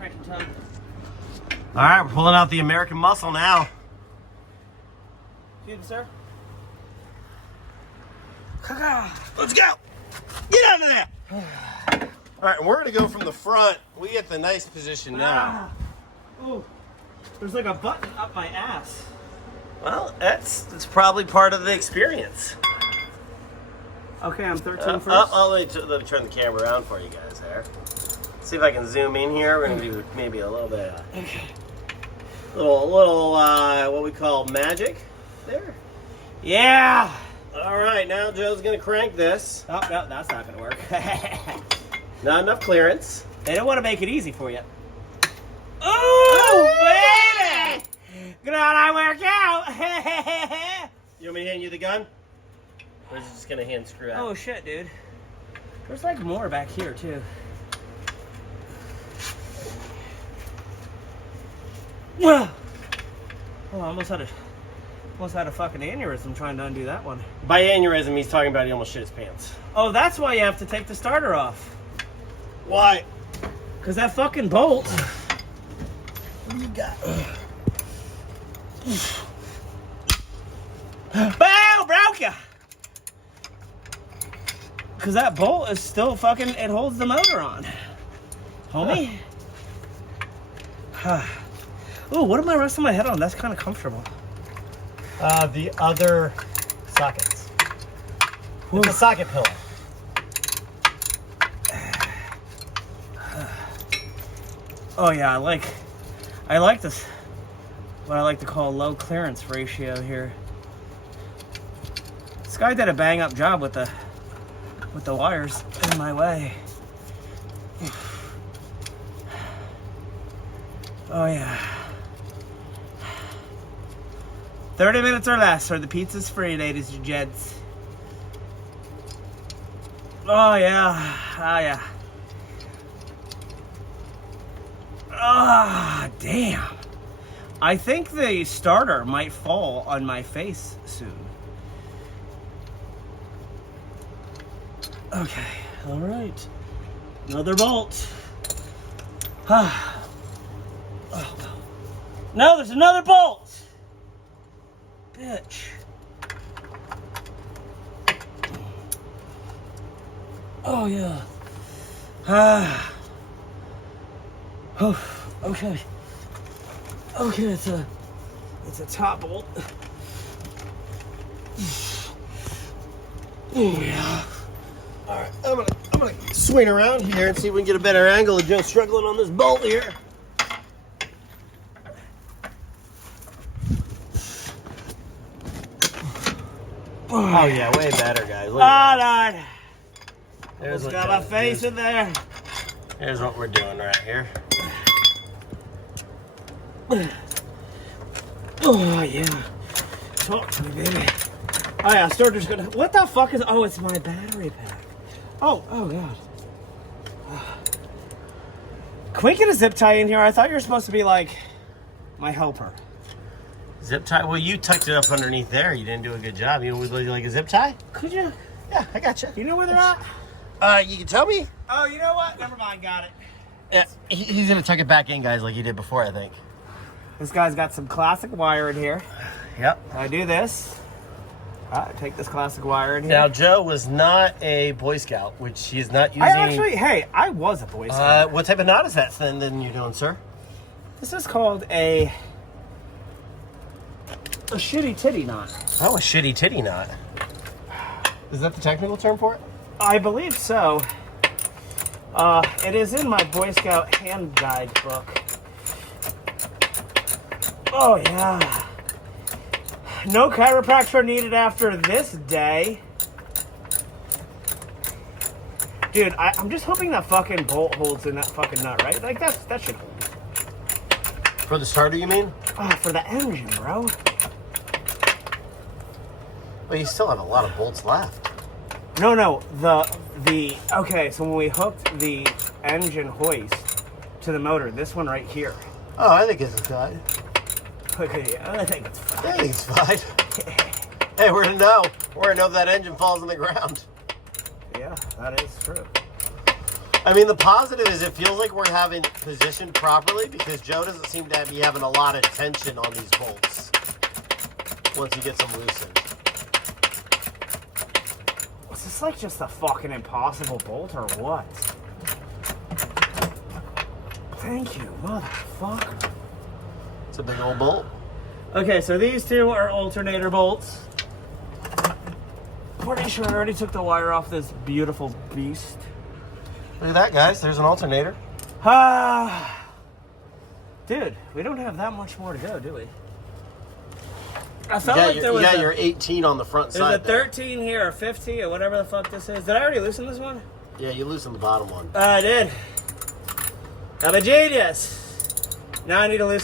cranking tug. All right, we're pulling out the American Muscle now. Excuse me, sir. Let's go. Get out of there. All right, we're gonna go from the front. We get the nice position now. Oh, there's like a button up my ass. Well, it's probably part of the experience. Okay, I'm 13 first. Let me turn the camera around for you guys there. See if I can zoom in here. We're gonna do maybe a little bit of little what we call magic there. Yeah. All right, now Joe's gonna crank this. Oh, no, that's not gonna work. Not enough clearance. They don't want to make it easy for you. Oh, baby! Good on, I work out. You want me to hand you the gun? Or is it just gonna hand screw out? Oh shit, dude. There's like more back here too. Oh, I almost had a fucking aneurysm trying to undo that one. By aneurysm, he's talking about he almost shit his pants. Oh, that's why you have to take the starter off. Why? Cause that fucking bolt. What do you got? Bow, broke ya. Cause that bolt is still fucking. It holds the motor on, homie. Ooh, what am I resting my head on? That's kind of comfortable. The other sockets. It's a socket pillow. Oh yeah, I like this. What I like to call low clearance ratio here. This guy did a bang up job with the wires in my way. Oh yeah. 30 minutes or less, or the pizza's free, ladies and gents. Oh yeah. Oh yeah. Ah, damn. I think the starter might fall on my face soon. Okay, all right. Another bolt. Oh, no, there's another bolt. Bitch. Oh, yeah. Oh, okay. Okay, it's a top bolt. Oh, yeah. All right, I'm gonna swing around here and see if we can get a better angle of Joe struggling on this bolt here. Oh yeah, way better, guys. Look at that. Lord. There's Got my face in there. Here's what we're doing right here. Oh, yeah. Talk to me, baby. Oh, yeah, starter's gonna... What the fuck is... Oh, it's my battery pack. Oh, God. Can we get a zip tie in here? I thought you were supposed to be, like, my helper. Zip tie? Well, you tucked it up underneath there. You didn't do a good job. You would like a zip tie? Could you? Yeah, I got you. You know where they're at? You can tell me? Oh, you know what? Never mind, got it. Yeah, he's gonna tuck it back in, guys, like he did before, I think. This guy's got some classic wire in here. Yep. I do this. I take this classic wire in here. Now, Joe was not a Boy Scout, which he is not using. I was a Boy Scout. What type of knot is that then you're doing, sir? This is called a shitty titty knot. Oh, a shitty titty knot. Is that the technical term for it? I believe so. It is in my Boy Scout hand guide book. Oh, yeah. No chiropractor needed after this day. Dude, I'm just hoping that fucking bolt holds in that fucking nut, right? Like, that should hold. For the starter, you mean? For the engine, bro. Well, you still have a lot of bolts left. No, okay, so when we hooked the engine hoist to the motor, this one right here. Oh, I think it's fine. Okay, I think it's fine. I think it's fine. Hey, we're gonna know. We're gonna know if that engine falls on the ground. Yeah, that is true. I mean, the positive is it feels like we're having positioned properly because Joe doesn't seem to be having a lot of tension on these bolts once he gets them loosened. Is this like just a fucking impossible bolt or what? Thank you, motherfucker. It's a big old bolt. Okay, so these two are alternator bolts. Pretty sure I already took the wire off this beautiful beast. Look at that, guys. There's an alternator. Dude, we don't have that much more to go, do we? I You felt got, like your, there was you got your 18 on the front there's side. a 13 here, or 50, or whatever the fuck this is. Did I already loosen this one? Yeah, you loosened the bottom one. I did. I'm a genius. Now I need to loosen